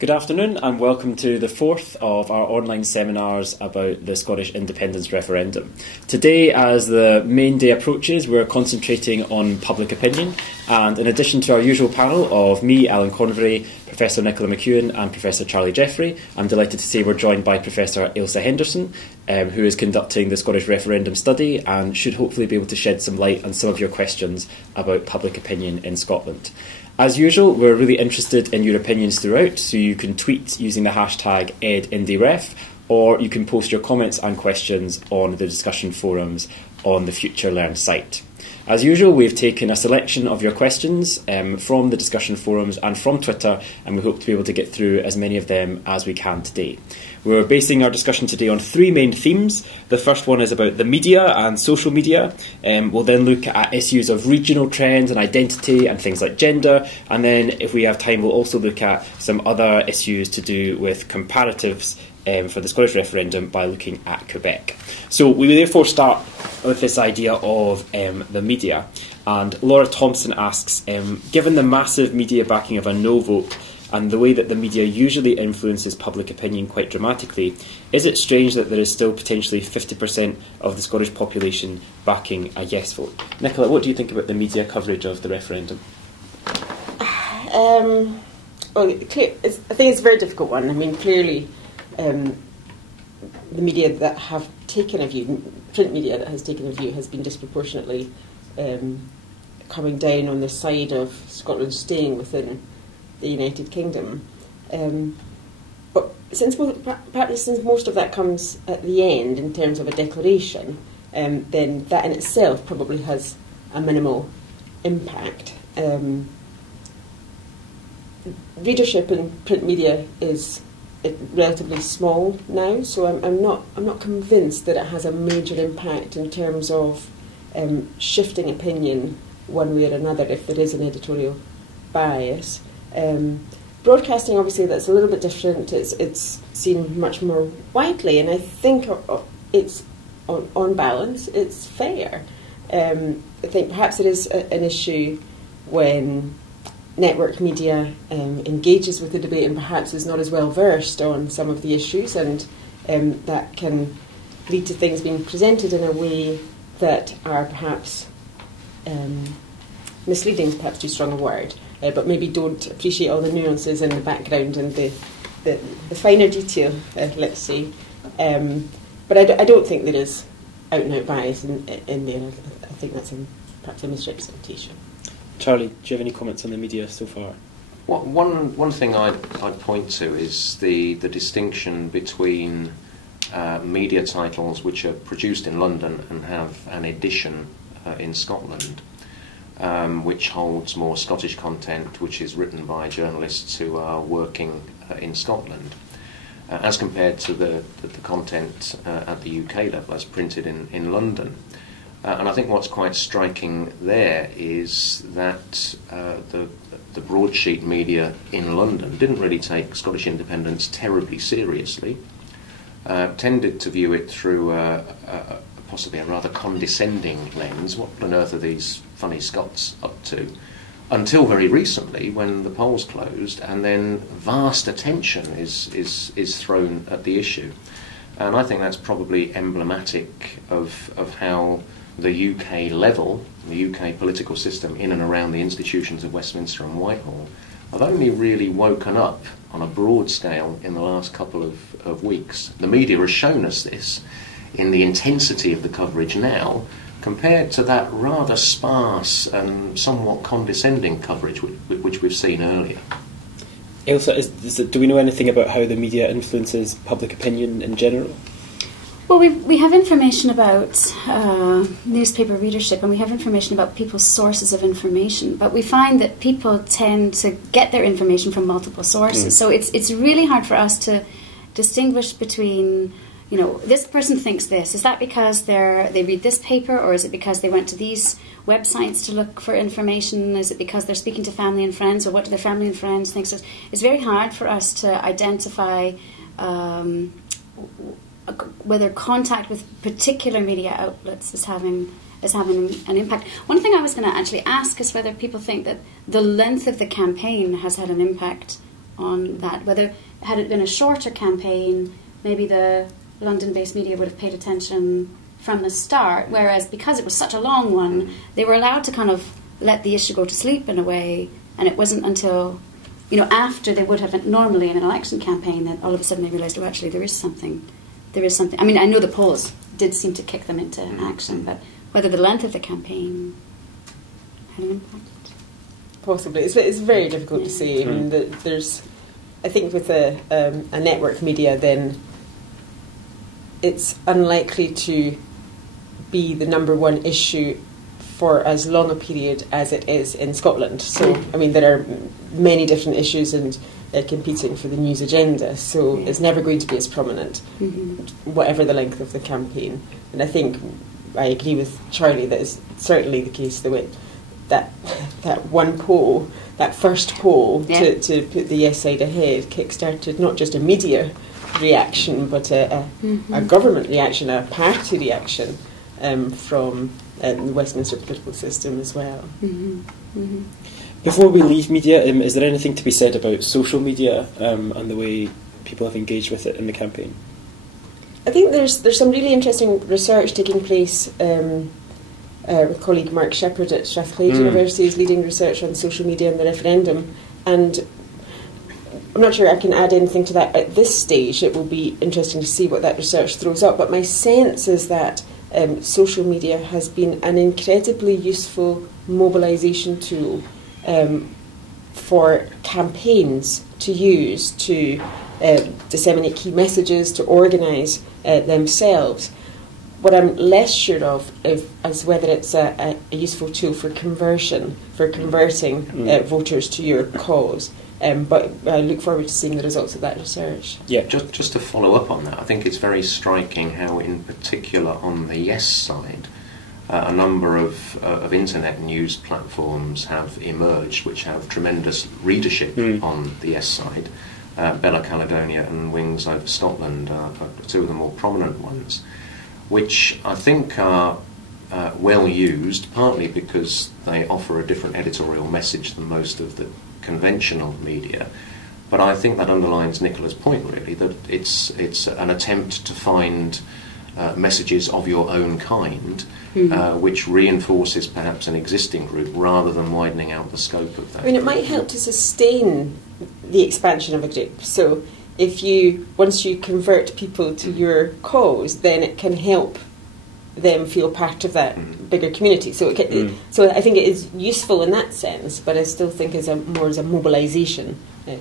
Good afternoon and welcome to the fourth of our online seminars about the Scottish independence referendum. Today, as the main day approaches, we're concentrating on public opinion, and in addition to our usual panel of me, Alan Convery, Professor Nicola McEwen and Professor Charlie Jeffrey, I'm delighted to say we're joined by Professor Ailsa Henderson, who is conducting the Scottish referendum study and should hopefully be able to shed some light on some of your questions about public opinion in Scotland. As usual, we're really interested in your opinions throughout, so you can tweet using the hashtag #EdIndieRef, or you can post your comments and questions on the discussion forums on the Future Learn site. As usual, we've taken a selection of your questions from the discussion forums and from Twitter, and we hope to be able to get through as many of them as we can today. We're basing our discussion today on three main themes. The first one is about the media and social media. We'll then look at issues of regional trends and identity and things like gender. And then, if we have time, we'll also look at some other issues to do with comparatives for the Scottish referendum by looking at Quebec. So we will therefore start with this idea of the media. And Laura Thompson asks, given the massive media backing of a no vote, and the way that the media usually influences public opinion quite dramatically, is it strange that there is still potentially 50% of the Scottish population backing a yes vote? Nicola, what do you think about the media coverage of the referendum? Well, I think it's a very difficult one. I mean, clearly, the media that have taken a view, print media that has taken a view, has been disproportionately coming down on the side of Scotland staying within the United Kingdom. But since most of that comes at the end in terms of a declaration, then that in itself probably has a minimal impact. Readership in print media is relatively small now, so I'm not convinced that it has a major impact in terms of shifting opinion one way or another if there is an editorial bias. Broadcasting, obviously, that's a little bit different. It's seen much more widely, and I think it's on balance, it's fair. I think perhaps it is an issue when network media engages with the debate and perhaps is not as well versed on some of the issues, and that can lead to things being presented in a way that are perhaps misleading is perhaps too strong a word, but maybe don't appreciate all the nuances in the background and the finer detail, let's say. But I don't think there is out-and-out bias in there. I think that's perhaps a misrepresentation. Charlie, do you have any comments on the media so far? Well, one thing I'd point to is the distinction between media titles which are produced in London and have an edition in Scotland, which holds more Scottish content, which is written by journalists who are working in Scotland, as compared to the content at the UK level as printed in London. And I think what's quite striking there is that the broadsheet media in London didn't really take Scottish independence terribly seriously, tended to view it through possibly a rather condescending lens. What on earth are these funny Scots up to? Until very recently, when the polls closed, and then vast attention is thrown at the issue. And I think that's probably emblematic of how the UK level, the UK political system in and around the institutions of Westminster and Whitehall, have only really woken up on a broad scale in the last couple of weeks. The media has shown us this in the intensity of the coverage now, compared to that rather sparse and somewhat condescending coverage which we've seen earlier. Ailsa, do we know anything about how the media influences public opinion in general? Well, we have information about newspaper readership, and we have information about people's sources of information, but we find that people tend to get their information from multiple sources. So it's really hard for us to distinguish between, you know, this person thinks this. Is that because they read this paper, or is it because they went to these websites to look for information? Is it because they're speaking to family and friends, or what do their family and friends think? So it's very hard for us to identify whether contact with particular media outlets is having an impact. One thing I was going to actually ask is whether people think that the length of the campaign has had an impact on that. Whether had it been a shorter campaign, maybe the London-based media would have paid attention from the start, whereas because it was such a long one, they were allowed to kind of let the issue go to sleep in a way, and it wasn't until, you know, after they would have normally in an election campaign that all of a sudden they realised, oh, actually there is something. I mean, I know the polls did seem to kick them into action, but whether the length of the campaign had an impact. Possibly. It's very difficult to say. I mean, I think with a network media, then it's unlikely to be the number one issue for as long a period as it is in Scotland. So, I mean, there are many different issues and competing for the news agenda, so it's never going to be as prominent, whatever the length of the campaign. And I think I agree with Charlie that it's certainly the case the way that one poll, that first poll to put the yes side ahead, kick-started not just a media reaction, but a government reaction, a party reaction from the Westminster political system as well. Before we leave media, is there anything to be said about social media and the way people have engaged with it in the campaign? I think there's some really interesting research taking place with colleague Mark Shepherd at Strathclyde University is leading research on social media and the referendum, and I'm not sure I can add anything to that at this stage. It will be interesting to see what that research throws up, but my sense is that social media has been an incredibly useful mobilisation tool for campaigns to use to disseminate key messages, to organise themselves. What I'm less sure of is whether it's a useful tool for converting voters to your cause. But I look forward to seeing the results of that research. Yeah, just to follow up on that, I think it's very striking how, in particular, on the yes side, a number of internet news platforms have emerged which have tremendous readership on the yes side. Bella Caledonia and Wings Over Scotland are two of the more prominent ones, which I think are well used, partly because they offer a different editorial message than most of the conventional media. But I think that underlines Nicola's point, really, that it's an attempt to find messages of your own kind, which reinforces perhaps an existing group rather than widening out the scope of that. I mean, it might help to sustain the expansion of a group. So once you convert people to your cause, then it can help them feel part of that bigger community. So so I think it is useful in that sense, but I still think it's more as a mobilisation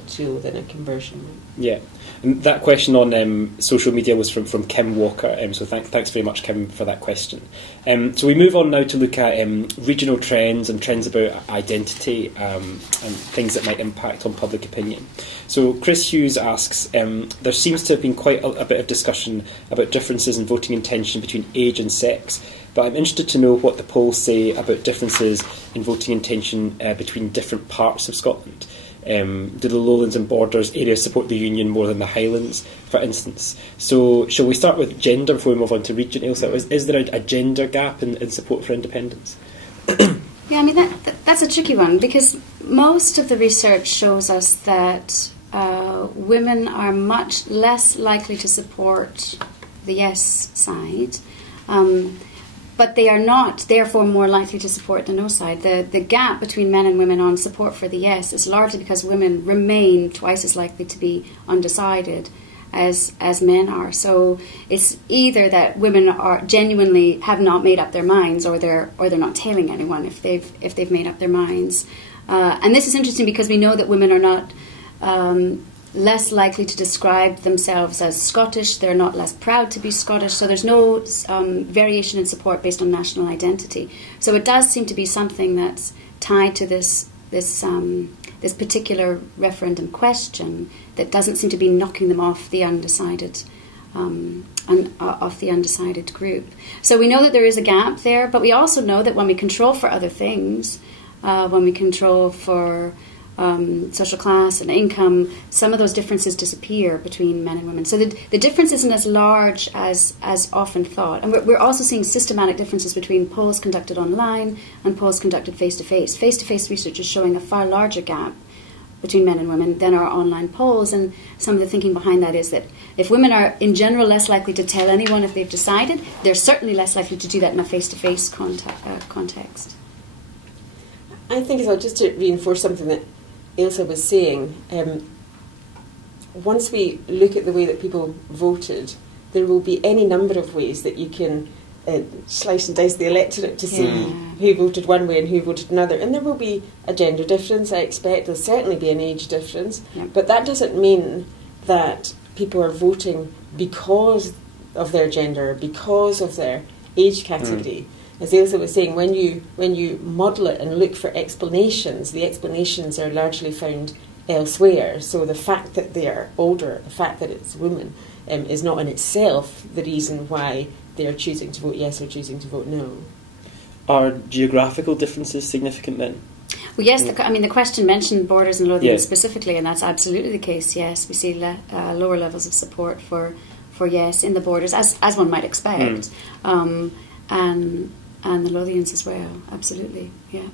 tool than a conversion. Yeah. And that question on social media was from Kim Walker, so thanks very much, Kim, for that question. So we move on now to look at regional trends and trends about identity and things that might impact on public opinion. So Chris Hughes asks, there seems to have been quite a bit of discussion about differences in voting intention between age and sex, but I'm interested to know what the polls say about differences in voting intention between different parts of Scotland. Do the Lowlands and Borders areas support the Union more than the Highlands, for instance? So shall we start with gender before we move on to region, Ailsa? Is there a gender gap in support for independence? Yeah, I mean, that's a tricky one, because most of the research shows us that women are much less likely to support the yes side, but they are not, therefore, more likely to support the no side. The gap between men and women on support for the yes is largely because women remain twice as likely to be undecided as men are. So it's either that women are genuinely have not made up their minds, or they're not telling anyone if they've made up their minds. And this is interesting because we know that women are not less likely to describe themselves as Scottish. They're not less proud to be Scottish. So there's no variation in support based on national identity. So it does seem to be something that's tied to this particular referendum question that doesn't seem to be knocking them off the undecided group. So we know that there is a gap there, but we also know that when we control for other things, when we control for social class and income, some of those differences disappear between men and women. So the difference isn't as large as often thought. And we're also seeing systematic differences between polls conducted online and polls conducted face-to-face. Face-to-face research is showing a far larger gap between men and women than our online polls. And some of the thinking behind that is that if women are in general less likely to tell anyone if they've decided, they're certainly less likely to do that in a face-to-face context. I think as well, just to reinforce something that Ailsa was saying, once we look at the way that people voted, there will be any number of ways that you can slice and dice the electorate to see who voted one way and who voted another. And there will be a gender difference, I expect. There'll certainly be an age difference. Yeah. But that doesn't mean that people are voting because of their gender, because of their age category. As Ailsa was saying, when you model it and look for explanations, the explanations are largely found elsewhere. So the fact that they are older, the fact that it's women, is not in itself the reason why they are choosing to vote yes or choosing to vote no. Are geographical differences significant then? Well, yes. The question mentioned Borders and Lothians specifically, and that's absolutely the case. Yes, we see lower levels of support for yes in the Borders, as one might expect, and the Lothians as well. Absolutely, yeah.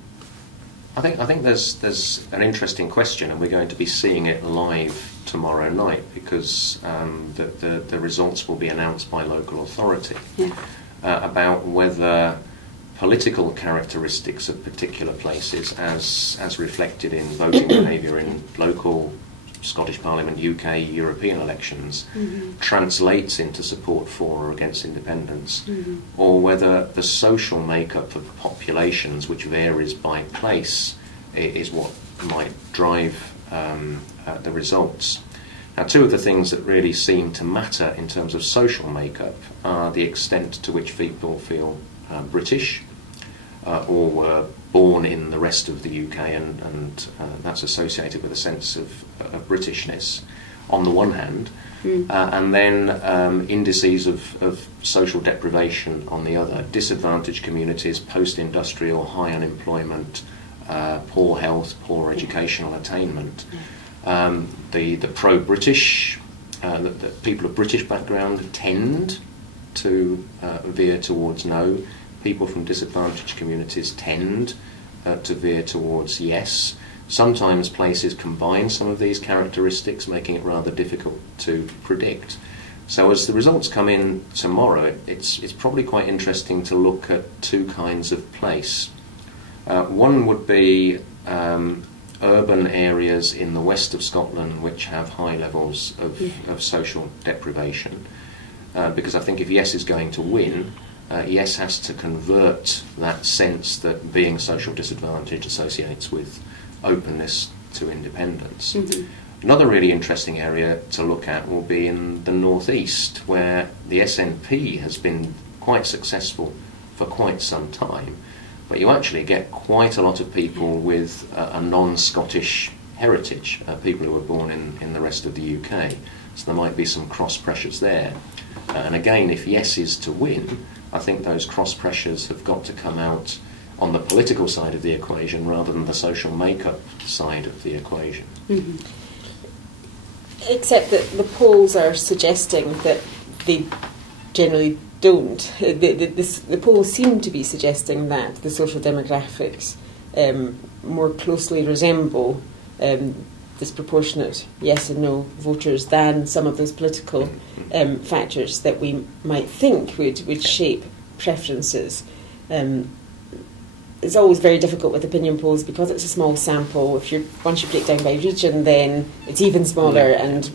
I think there's an interesting question, and we're going to be seeing it live tomorrow night because the results will be announced by local authority about whether political characteristics of particular places, as reflected in voting behaviour in local Scottish Parliament, UK, European elections, translates into support for or against independence, or whether the social makeup of populations, which varies by place, is what might drive the results. Now, two of the things that really seem to matter in terms of social makeup are the extent to which people feel British or were born in the rest of the UK, and that's associated with a sense of Britishness on the one hand, and then indices of social deprivation on the other, disadvantaged communities, post-industrial, high unemployment, poor health, poor educational attainment. The pro-British, the people of British background tend to veer towards no. People from disadvantaged communities tend to veer towards yes. Sometimes places combine some of these characteristics, making it rather difficult to predict. So as the results come in tomorrow, it's probably quite interesting to look at two kinds of place. One would be urban areas in the west of Scotland which have high levels of social deprivation, because I think if yes is going to win, yes has to convert that sense that being social disadvantage associates with openness to independence. Another really interesting area to look at will be in the northeast, where the SNP has been quite successful for quite some time, but you actually get quite a lot of people with a non-Scottish heritage, people who were born in the rest of the UK. So there might be some cross pressures there. And again, if yes is to win, I think those cross pressures have got to come out on the political side of the equation rather than the social makeup side of the equation. Except that the polls are suggesting that they generally don't. The polls seem to be suggesting that the social demographics more closely resemble disproportionate yes and no voters than some of those political factors that we might think would shape preferences. It's always very difficult with opinion polls because it's a small sample. Once you break down by region, then it's even smaller, and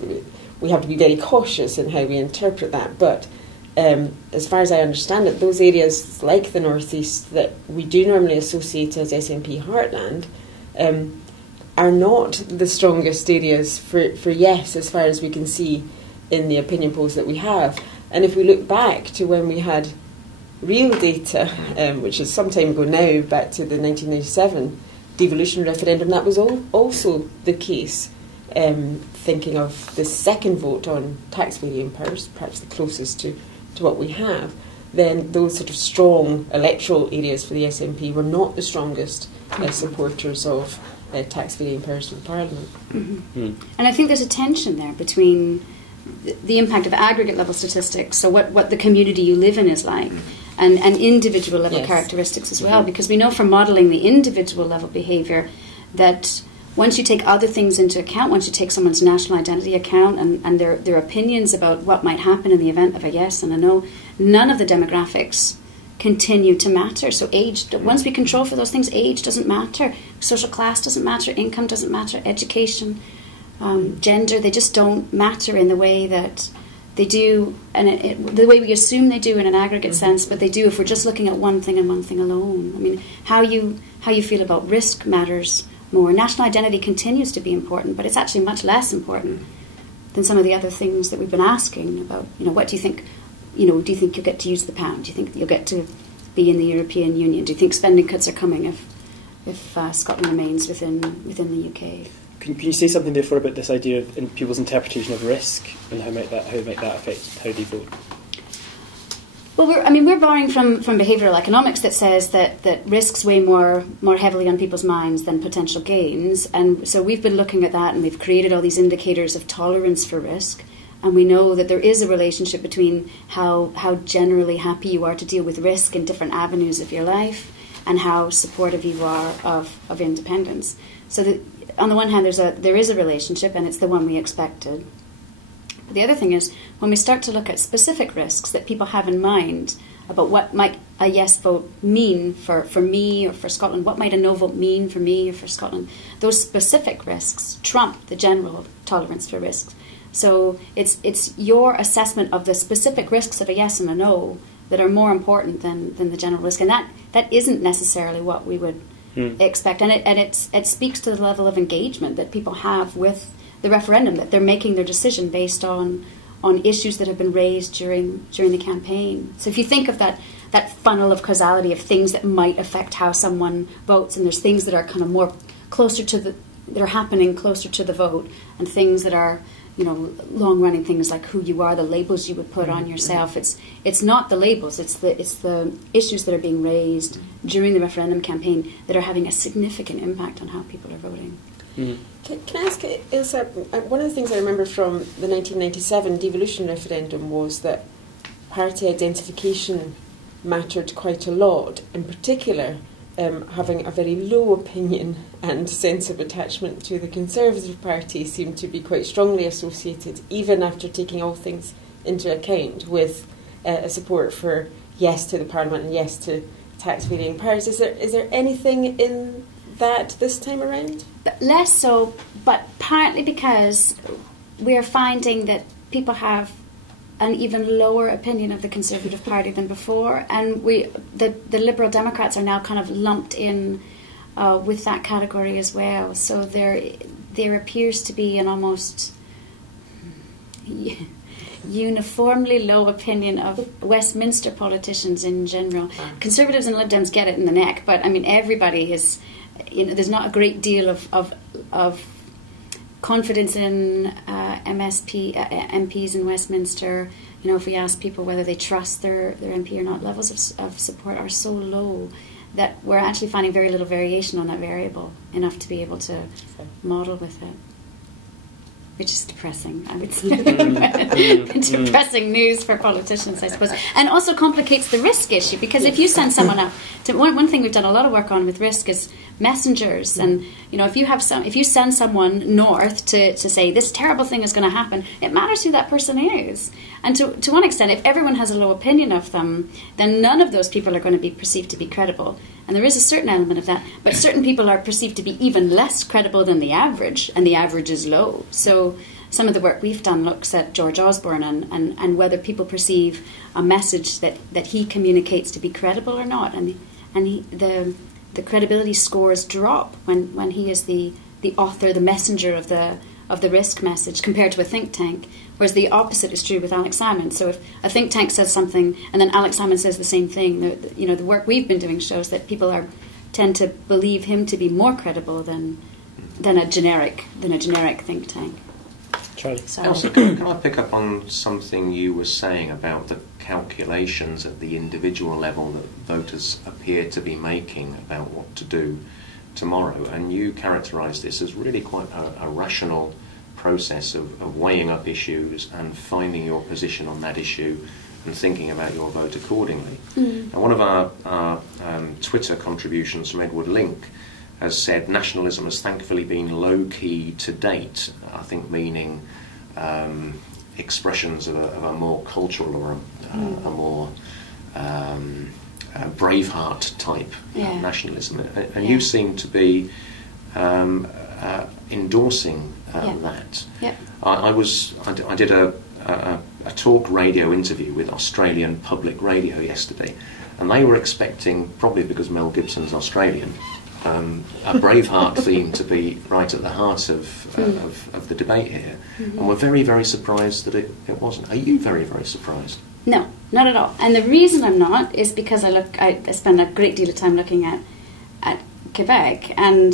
we have to be very cautious in how we interpret that. But as far as I understand it, those areas like the northeast that we do normally associate as SNP heartland are not the strongest areas for yes, as far as we can see in the opinion polls that we have. And if we look back to when we had real data, which is some time ago now, back to the 1997 devolution referendum, that was also the case. Thinking of the second vote on tax varying powers, perhaps the closest to what we have, then those sort of strong electoral areas for the SNP were not the strongest supporters of tax varying powers for the Parliament. And I think there's a tension there between the impact of aggregate level statistics, so what the community you live in is like, and individual level characteristics as well, because we know from modelling the individual level behaviour that once you take other things into account, once you take someone's national identity account and their opinions about what might happen in the event of a yes and a no, none of the demographics continue to matter. So age, once we control for those things, age doesn't matter, social class doesn't matter, income doesn't matter, education, gender, they just don't matter in the way that they do, and the way we assume they do in an aggregate sense, but they do if we're just looking at one thing and one thing alone. I mean, how you feel about risk matters more. National identity continues to be important, but it's actually much less important than some of the other things that we've been asking about. What do you think? Do you think you'll get to use the pound? Do you think you'll get to be in the European Union? Do you think spending cuts are coming if Scotland remains within the UK? Can you say something therefore about this idea of people's interpretation of risk and how might that affect how they vote? Well, we're borrowing from behavioural economics that says that risks weigh more heavily on people's minds than potential gains, and so we've been looking at that, and we've created all these indicators of tolerance for risk, and we know that there is a relationship between how generally happy you are to deal with risk in different avenues of your life and how supportive you are of independence. So that on the one hand, there is a relationship, and it's the one we expected. But the other thing is, when we start to look at specific risks that people have in mind about what might a yes vote mean for me or for Scotland, what might a no vote mean for me or for Scotland, those specific risks trump the general tolerance for risks. So it's your assessment of the specific risks of a yes and a no that are more important than the general risk, and that isn't necessarily what we would expect, and it speaks to the level of engagement that people have with the referendum, that they're making their decision based on issues that have been raised during the campaign. So if you think of that funnel of causality of things that might affect how someone votes, and there's things that are kind of more closer to that are happening closer to the vote, and things that are long-running things like who you are, the labels you would put on yourself. It's not the labels, it's the issues that are being raised during the referendum campaign that are having a significant impact on how people are voting. Can I ask, Ilse, one of the things I remember from the 1997 devolution referendum was that party identification mattered quite a lot, in particular having a very low opinion and sense of attachment to the Conservative Party seemed to be quite strongly associated, even after taking all things into account, with a support for yes to the Parliament and yes to tax-varying powers. Is there anything in that this time around? Less so, but partly because we're finding that people have an even lower opinion of the Conservative Party than before, and the Liberal Democrats are now kind of lumped in with that category as well. So there appears to be an almost uniformly low opinion of Westminster politicians in general. Conservatives and Lib Dems get it in the neck, but I mean everybody is. There's not a great deal of confidence in MPs in Westminster. If we ask people whether they trust their MP or not, levels of support are so low that we're actually finding very little variation on that variable, enough to be able to model with it. Which is depressing, I would say. Depressing news for politicians, I suppose. And also complicates the risk issue, because if you send someone out... One thing we've done a lot of work on with risk is messengers. And, if you send someone north to say, this terrible thing is going to happen, it matters who that person is. And to one extent, if everyone has a low opinion of them, then none of those people are going to be perceived to be credible. And there is a certain element of that, but certain people are perceived to be even less credible than the average, and the average is low. So some of the work we've done looks at George Osborne and whether people perceive a message that he communicates to be credible or not. And the credibility scores drop when he is the author, the messenger of the risk message, compared to a think tank. Whereas the opposite is true with Alex Salmond. So if a think tank says something and then Alex Salmond says the same thing, the work we've been doing shows that people tend to believe him to be more credible than a generic think tank. Charlie. Elsa, can I pick up on something you were saying about the calculations at the individual level that voters appear to be making about what to do tomorrow? And you characterise this as really quite a rational process of weighing up issues and finding your position on that issue and thinking about your vote accordingly. Now, one of our Twitter contributions from Edward Link has said nationalism has thankfully been low-key to date, I think meaning expressions of a more cultural or a more Braveheart type nationalism. And you seem to be endorsing that. Yeah. I did a talk radio interview with Australian Public Radio yesterday, and they were expecting, probably because Mel Gibson's Australian, a Braveheart theme to be right at the heart of the debate here, and we're very, very surprised that it wasn't. Are you very, very surprised? No, not at all. And the reason I'm not is because I spend a great deal of time looking at Quebec, and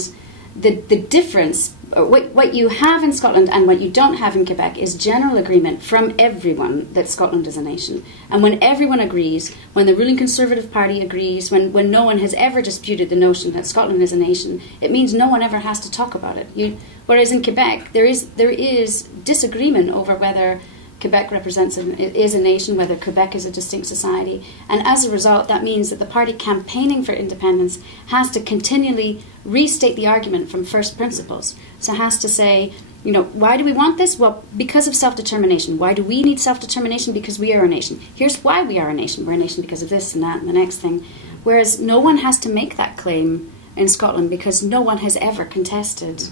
the difference, what you have in Scotland and what you don't have in Quebec is general agreement from everyone that Scotland is a nation. And when everyone agrees, when the ruling Conservative Party agrees, when no one has ever disputed the notion that Scotland is a nation, it means no one ever has to talk about it. Whereas in Quebec, there is disagreement over whether Quebec is a nation, whether Quebec is a distinct society, and as a result that means that the party campaigning for independence has to continually restate the argument from first principles. So it has to say, why do we want this? Well, because of self-determination. Why do we need self-determination? Because we are a nation. Here's why we are a nation. We're a nation because of this and that and the next thing. Whereas no one has to make that claim in Scotland because no one has ever contested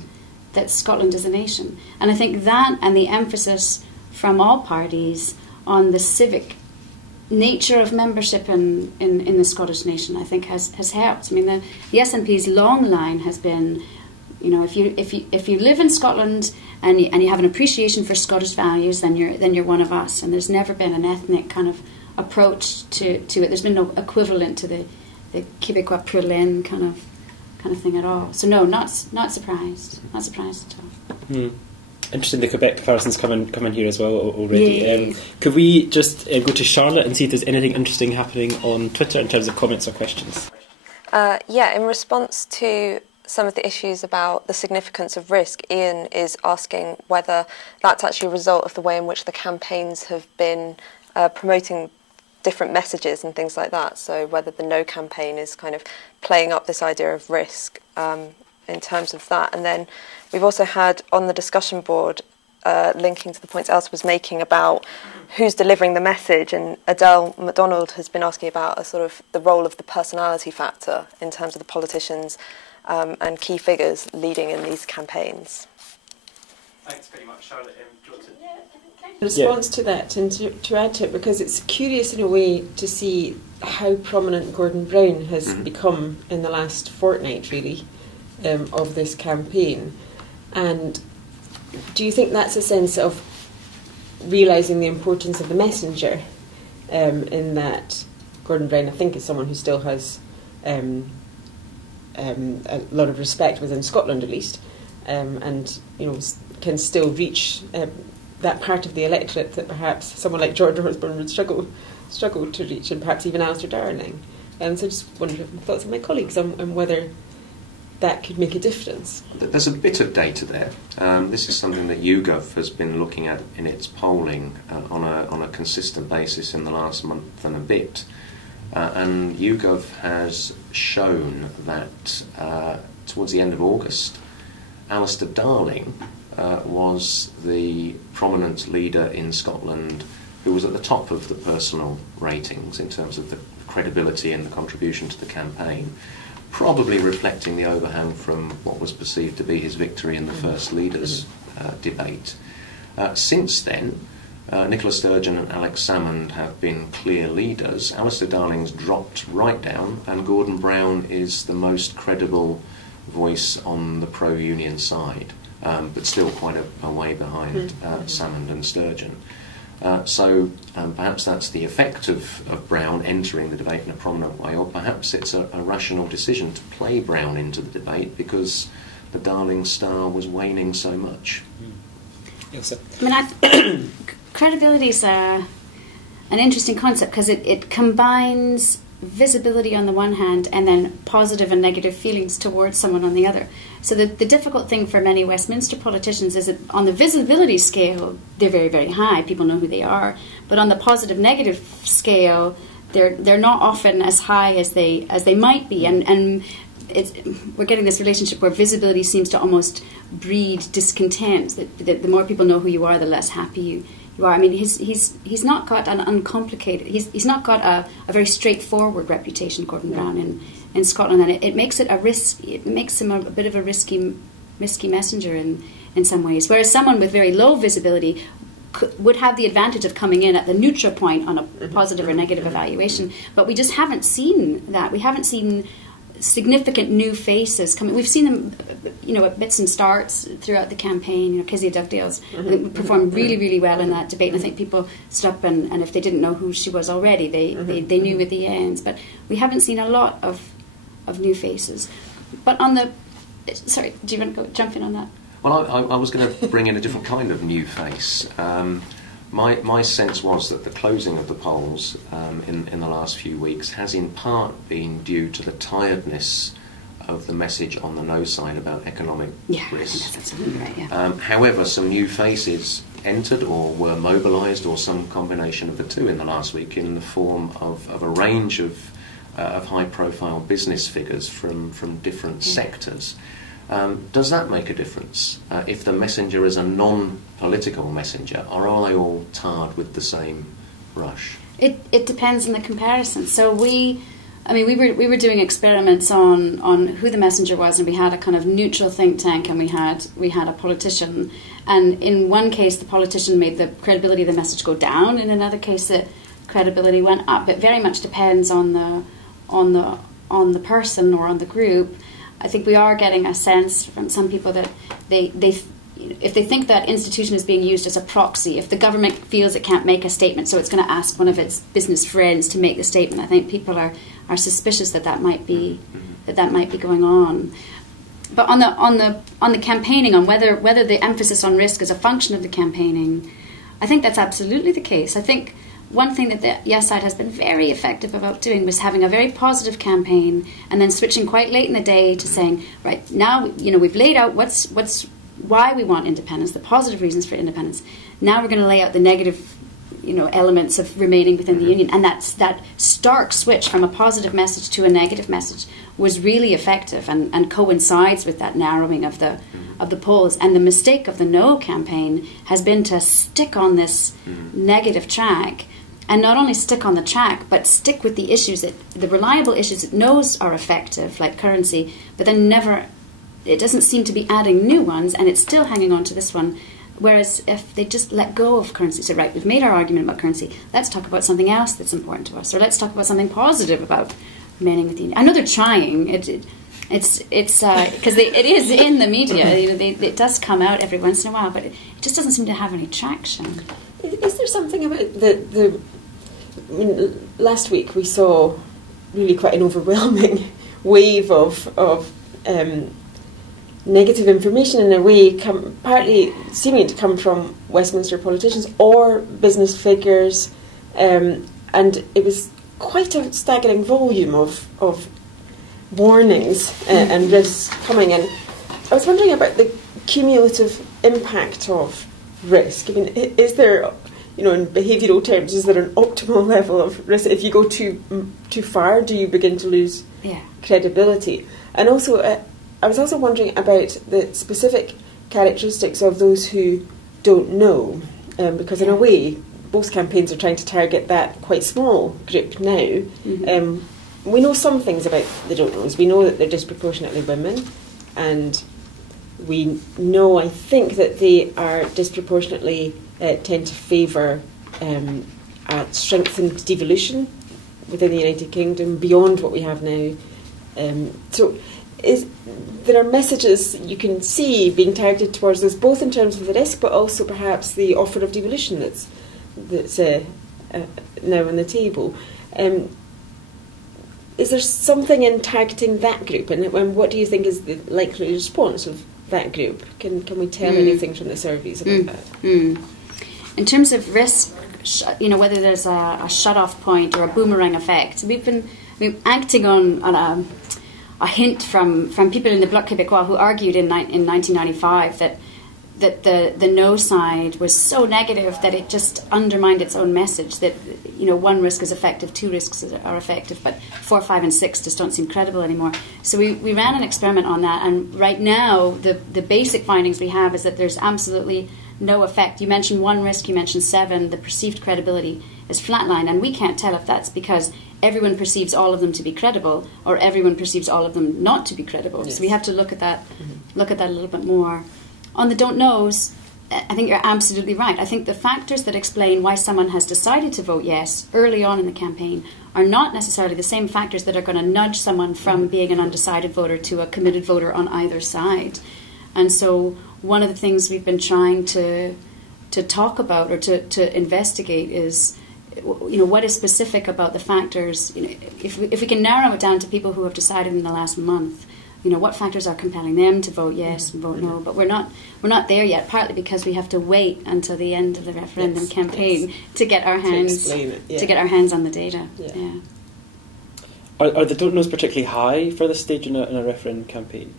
that Scotland is a nation. And I think that and the emphasis from all parties on the civic nature of membership in the Scottish nation, I think has helped. I mean, the SNP's long line has been, if you live in Scotland and you have an appreciation for Scottish values, then you're one of us. And there's never been an ethnic kind of approach to it. There's been no equivalent to the Québécois pour laine kind of thing at all. So no, not surprised. Not surprised at all. Interesting, the Quebec comparisons come in here as well already. Could we just go to Charlotte and see if there's anything interesting happening on Twitter in terms of comments or questions? In response to some of the issues about the significance of risk, Ian is asking whether that's actually a result of the way in which the campaigns have been promoting different messages and things like that. So whether the No campaign is kind of playing up this idea of risk in terms of that. And then we've also had on the discussion board, linking to the points Elsa was making about who's delivering the message, and Adele MacDonald has been asking about a sort of the role of the personality factor in terms of the politicians and key figures leading in these campaigns. Thanks very much, Charlotte. In response to that, and to add to it, because it's curious in a way to see how prominent Gordon Brown has become in the last fortnight, really, of this campaign. And do you think that's a sense of realising the importance of the messenger, in that Gordon Brown, I think, is someone who still has a lot of respect within Scotland, at least, and can still reach that part of the electorate that perhaps someone like George Osborne would struggle to reach, and perhaps even Alistair Darling. And so I just wonder if my thoughts of my colleagues on whether that could make a difference. There's a bit of data there. This is something that YouGov has been looking at in its polling on a consistent basis in the last month and a bit. And YouGov has shown that towards the end of August, Alistair Darling was the prominent leader in Scotland who was at the top of the personal ratings in terms of the credibility and the contribution to the campaign, probably reflecting the overhang from what was perceived to be his victory in the First Leaders debate. Since then, Nicola Sturgeon and Alex Salmond have been clear leaders. Alistair Darling's dropped right down, and Gordon Brown is the most credible voice on the pro-union side, but still quite a way behind Salmond and Sturgeon. So perhaps that's the effect of Brown entering the debate in a prominent way, or perhaps it's a rational decision to play Brown into the debate because the Darling star was waning so much. Yes, I mean, credibility is an interesting concept because it combines visibility on the one hand and then positive and negative feelings towards someone on the other. So the difficult thing for many Westminster politicians is that on the visibility scale they're very, very high, people know who they are, but on the positive negative scale they're not often as high as they might be, and we're getting this relationship where visibility seems to almost breed discontent. That the more people know who you are, the less happy you are. I mean, he's not got an uncomplicated. He's not got a very straightforward reputation, Gordon Brown, in Scotland, and it makes it a risk. It makes him a bit of a risky messenger in some ways. Whereas someone with very low visibility would have the advantage of coming in at the neutral point on a positive or negative evaluation. But we just haven't seen that. We haven't seen significant new faces coming. We've seen them, at bits and starts throughout the campaign. Kezia Dugdale's performed really, really well in that debate. And I think people stood up and if they didn't know who she was already, they knew at the ends. But we haven't seen a lot of new faces. But on the... Sorry, do you want to jump in on that? Well, I was going to bring in a different kind of new face. My sense was that the closing of the polls in the last few weeks has in part been due to the tiredness of the message on the no side about economic risk. That's absolutely right, yeah. However, some new faces entered or were mobilised, or some combination of the two, in the last week, in the form of a range of high-profile business figures from different sectors. Does that make a difference? If the messenger is a non-political messenger, or are they all tarred with the same brush? It depends on the comparison. So we were doing experiments on who the messenger was, and we had a kind of neutral think tank, and we had a politician. And in one case, the politician made the credibility of the message go down. In another case, the credibility went up. It very much depends on the person or on the group. I think we are getting a sense from some people that if they think that institution is being used as a proxy, if the government feels it can't make a statement, so it's going to ask one of its business friends to make the statement, I think people are suspicious that might be going on. But on the campaigning, on whether the emphasis on risk is a function of the campaigning, I think that's absolutely the case. I think one thing that the Yes side has been very effective about doing was having a very positive campaign and then switching quite late in the day to saying, right, now we've laid out why we want independence, the positive reasons for independence. Now we're going to lay out the negative elements of remaining within the union, and that stark switch from a positive message to a negative message was really effective and coincides with that narrowing of the polls. And the mistake of the No campaign has been to stick on this negative track. And not only stick on the track, but stick with the issues, the reliable issues it knows are effective, like currency, but then it doesn't seem to be adding new ones, and it's still hanging on to this one. Whereas if they just let go of currency, say, right, we've made our argument about currency, let's talk about something else that's important to us, or let's talk about something positive about remaining with the union. I know they're trying. It's because it is in the media. It does come out every once in a while, but it just doesn't seem to have any traction. Is there something about last week we saw really quite an overwhelming wave of negative information, in a way, partly seeming to come from Westminster politicians or business figures, and it was quite a staggering volume of warnings and risks coming in. I was wondering about the cumulative impact of risk. I mean, is there, in behavioural terms, is there an optimal level of risk? If you go too far, do you begin to lose credibility? And also, I was also wondering about the specific characteristics of those who don't know, because in a way, both campaigns are trying to target that quite small group now. We know some things about the don't knows. We know that they're disproportionately women, and we know, I think, that they are disproportionately tend to favour a strengthened devolution within the United Kingdom beyond what we have now. There are messages you can see being targeted towards those, both in terms of the risk, but also perhaps the offer of devolution that's now on the table. Is there something in targeting that group, and what do you think is the likely response of that group? Can we tell anything from the surveys about that? In terms of risk, whether there's a shut-off point or a boomerang effect, we've been acting on a hint from people in the Bloc Québécois who argued in 1995 that that the no side was so negative that it just undermined its own message that, you know, 1 risk is effective, 2 risks are effective, but 4, 5 and 6 just don't seem credible anymore. So we ran an experiment on that, and right now the basic findings we have is that there's absolutely no effect. You mentioned 1 risk, you mentioned 7, the perceived credibility is flatline, and we can't tell if that's because everyone perceives all of them to be credible or everyone perceives all of them not to be credible. Yes. So we have to look at that a little bit more. On the don't knows, I think you're absolutely right. I think the factors that explain why someone has decided to vote yes early on in the campaign are not necessarily the same factors that are going to nudge someone from being an undecided voter to a committed voter on either side. And so one of the things we've been trying to talk about or to investigate is, you know, what is specific about the factors. You know, if we can narrow it down to people who have decided in the last month, you know, what factors are compelling them to vote yes and vote no. But we're not there yet, partly because we have to wait until the end of the referendum campaign to get our hands to get our hands on the data. Yeah. Are the don't knows particularly high for this stage in a referendum campaign?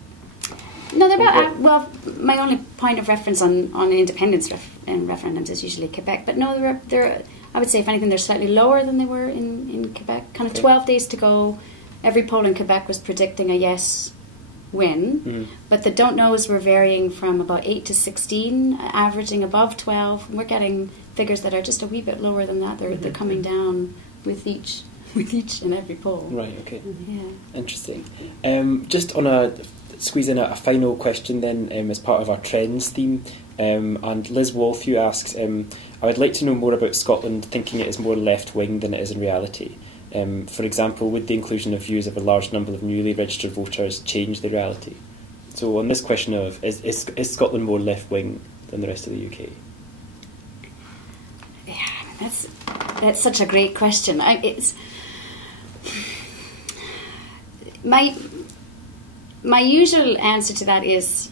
No, they're about, well, my only point of reference on independence referendums is usually Quebec. But no, they're I would say, if anything, they're slightly lower than they were in Quebec. Kind of 12 days to go. Every poll in Quebec was predicting a yes win, but the don't knows were varying from about 8 to 16, averaging above 12. We're getting figures that are just a wee bit lower than that. They're coming down with each and every poll. Right. Okay. Yeah. Interesting. Just on squeeze in a final question then, as part of our trends theme. And Liz Wolfew asks, I would like to know more about Scotland thinking it is more left-wing than it is in reality. For example, would the inclusion of views of a large number of newly registered voters change the reality? So on this question of, is Scotland more left-wing than the rest of the UK? Yeah, that's such a great question. My usual answer to that is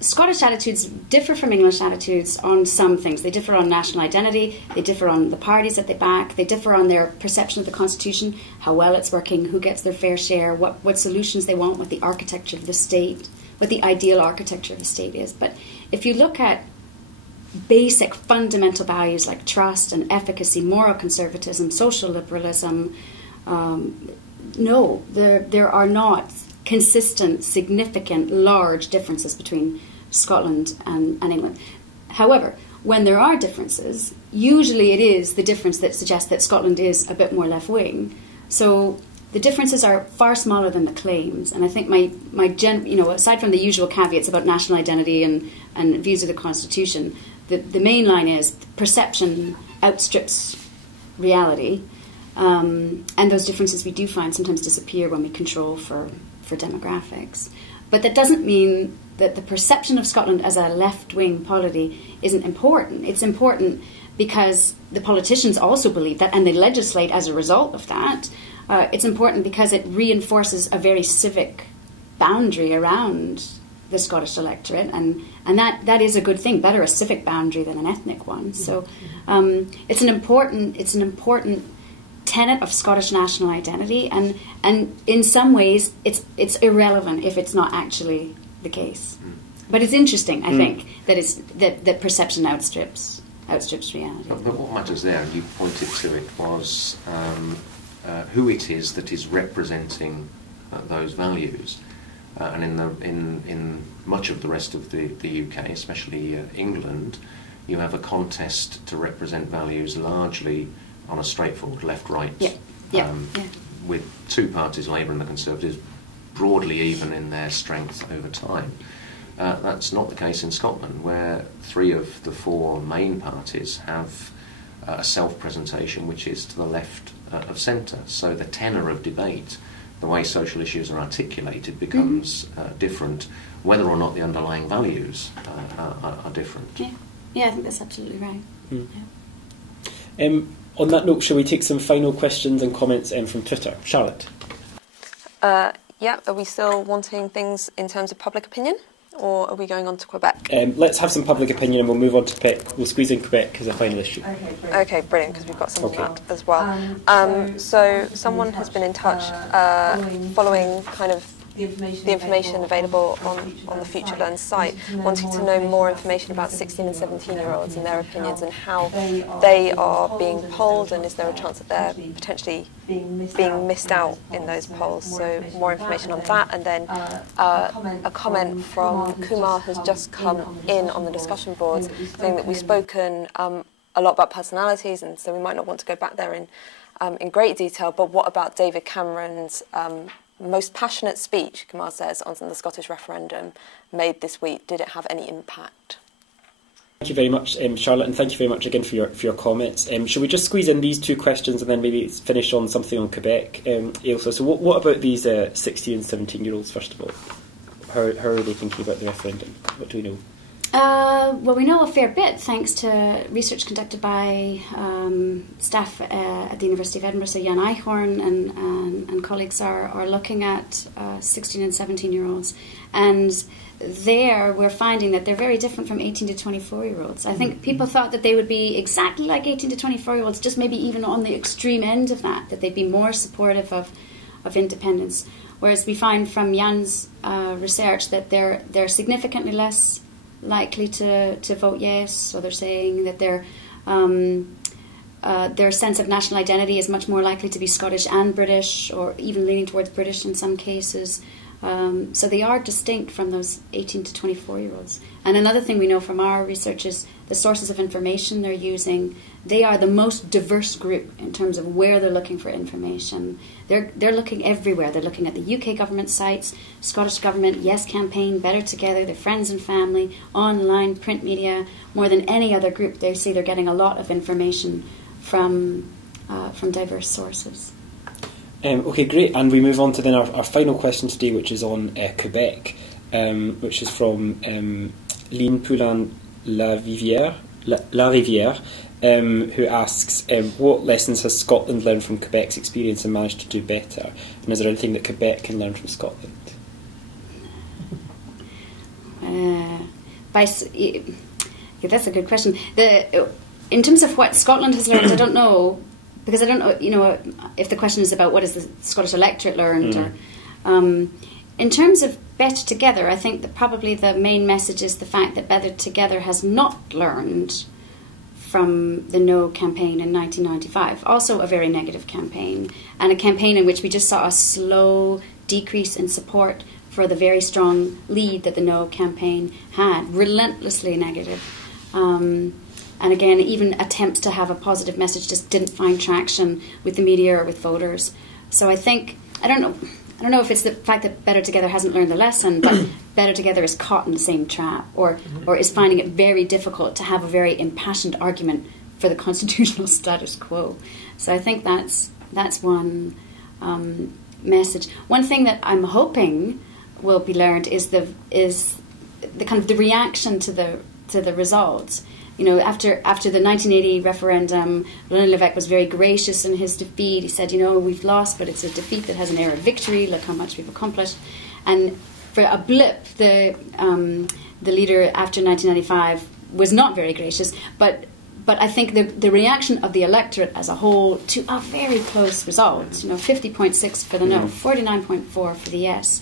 Scottish attitudes differ from English attitudes on some things. They differ on national identity, they differ on the parties that they back, they differ on their perception of the Constitution, how well it's working, who gets their fair share, what solutions they want, what the architecture of the state, what the ideal architecture of the state is. But if you look at basic fundamental values like trust and efficacy, moral conservatism, social liberalism, no, there are not consistent, significant, large differences between Scotland and England. However, when there are differences, usually it is the difference that suggests that Scotland is a bit more left-wing. So the differences are far smaller than the claims. And I think aside from the usual caveats about national identity and views of the Constitution, the main line is perception outstrips reality. And those differences we do find sometimes disappear when we control for demographics. But that doesn't mean that the perception of Scotland as a left-wing polity isn't important. It's important because the politicians also believe that, and they legislate as a result of that. It's important because it reinforces a very civic boundary around the Scottish electorate, and that is a good thing. Better a civic boundary than an ethnic one. So it's an important tenet of Scottish national identity, and in some ways it's irrelevant if it's not actually the case. But it's interesting, I think, that perception outstrips reality. But what matters there, and you pointed to it, was who it is that is representing those values. And in much of the rest of the UK, especially England, you have a contest to represent values largely on a straightforward left-right, with two parties, Labour and the Conservatives, broadly even in their strength over time. That's not the case in Scotland, where 3 of the 4 main parties have a self-presentation which is to the left of centre. So the tenor of debate, the way social issues are articulated, becomes different, whether or not the underlying values are different. Yeah, I think that's absolutely right. On that note, shall we take some final questions and comments from Twitter? Charlotte? Yeah, are we still wanting things in terms of public opinion, or are we going on to Quebec? Let's have some public opinion and we'll move on to Quebec. We'll squeeze in Quebec as a final issue. Okay, brilliant, because we've got some of that as well. So someone has been in touch following kind of the information available on the Future Learn site, wanting to know more information about 16 and 17-year-olds and their opinions and how they are being polled, and is there a chance that they're potentially being missed out in those polls. So more information on that, and then a comment from Kumar has just come in on the discussion boards saying that we've spoken a lot about personalities, and so we might not want to go back there in great detail, but what about David Cameron's most passionate speech, Kumar says, on the Scottish referendum made this week? Did it have any impact? Thank you very much, Charlotte, and thank you very much again for your comments. Shall we just squeeze in these two questions and then maybe finish on something on Quebec, Ailsa? So what about these 16 and 17-year-olds, first of all? How are they thinking about the referendum? What do we know? Well, we know a fair bit thanks to research conducted by staff at the University of Edinburgh. So Jan Eichhorn and colleagues are looking at 16 and 17-year-olds. And there we're finding that they're very different from 18 to 24-year-olds. I think people thought that they would be exactly like 18 to 24-year-olds, just maybe even on the extreme end of that they'd be more supportive of independence. Whereas we find from Jan's research that they're significantly less likely to vote yes. So they're saying that their sense of national identity is much more likely to be Scottish and British, or even leaning towards British in some cases. So they are distinct from those 18 to 24-year-olds. And another thing we know from our research is the sources of information they're using. They are the most diverse group in terms of where they're looking for information. They're looking everywhere. They're looking at the UK government sites, Scottish Government, Yes Campaign, Better Together, their friends and family, online, print media. More than any other group, they say they're getting a lot of information from diverse sources. Okay, great. And we move on to then our final question today, which is on Quebec, which is from Lynn Poulin-La Rivière, who asks, what lessons has Scotland learned from Quebec's experience and managed to do better? And is there anything that Quebec can learn from Scotland? That's a good question. In terms of what Scotland has learned, I don't know, because I don't know, if the question is about what has the Scottish electorate learned. Or, in terms of Better Together, I think that probably the main message is the fact that Better Together has not learned from the No campaign in 1995. Also a very negative campaign, and a campaign in which we just saw a slow decrease in support for the very strong lead that the No campaign had, relentlessly negative. And again, even attempts to have a positive message just didn't find traction with the media or with voters. So I think, I don't know if it's the fact that Better Together hasn't learned the lesson, but Better Together is caught in the same trap, or is finding it very difficult to have a very impassioned argument for the constitutional status quo. So I think that's one message. One thing that I'm hoping will be learned is the kind of the reaction to the results. You know, after the 1980 referendum, René Lévesque was very gracious in his defeat. He said, we've lost, but it's a defeat that has an air of victory. Look how much we've accomplished. And for a blip, the leader after 1995 was not very gracious. But I think the reaction of the electorate as a whole to a very close result, 50.6 for the no, 49.4 for the yes,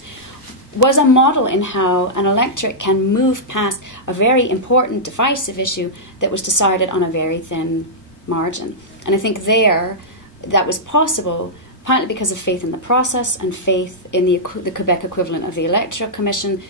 was a model in how an electorate can move past a very important divisive issue that was decided on a very thin margin. And I think that was possible partly because of faith in the process and faith in the Quebec equivalent of the Electoral Commission,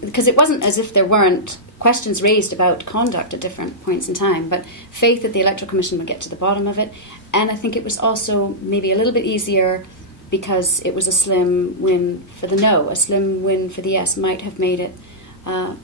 because it wasn't as if there weren't questions raised about conduct at different points in time, but faith that the Electoral Commission would get to the bottom of it. And I think it was also maybe a little bit easier because it was a slim win for the no. A slim win for the yes might have made it a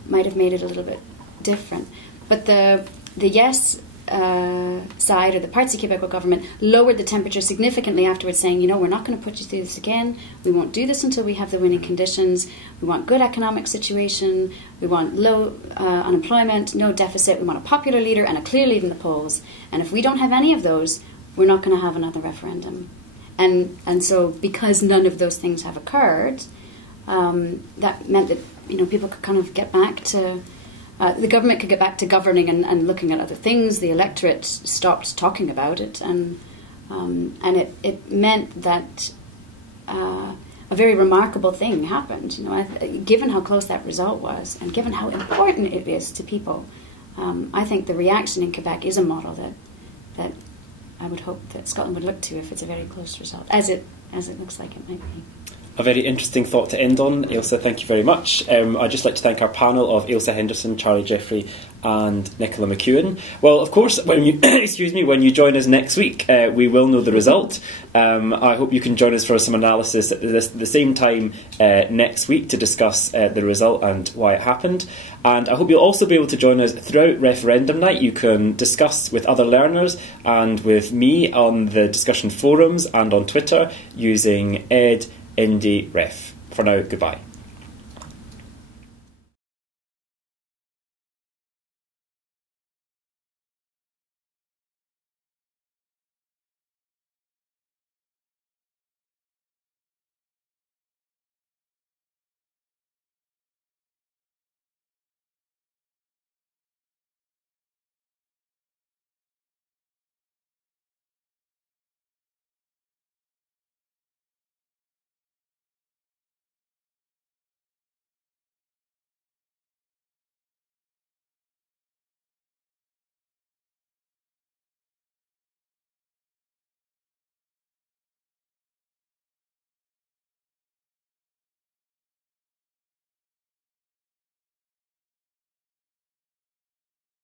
little bit different. But the yes side, or the Parti Québécois government, lowered the temperature significantly afterwards, saying, we're not going to put you through this again. We won't do this until we have the winning conditions. We want good economic situation. We want low unemployment, no deficit. We want a popular leader and a clear lead in the polls. And if we don't have any of those, we're not going to have another referendum. And so because none of those things have occurred, that meant that people could kind of get back to the government could get back to governing and looking at other things. The electorate stopped talking about it, and it meant that a very remarkable thing happened. You know, given how close that result was, and given how important it is to people, I think the reaction in Quebec is a model that I would hope that Scotland would look to if it's a very close result, as it looks like it might be. A very interesting thought to end on. Ailsa, thank you very much. I'd just like to thank our panel of Ailsa Henderson, Charlie Jeffrey and Nicola McEwen. Well, of course, when you when you join us next week, we will know the result. I hope you can join us for some analysis at the same time next week to discuss the result and why it happened. And I hope you'll also be able to join us throughout referendum night. You can discuss with other learners and with me on the discussion forums and on Twitter using EdIndyRef. For now, goodbye.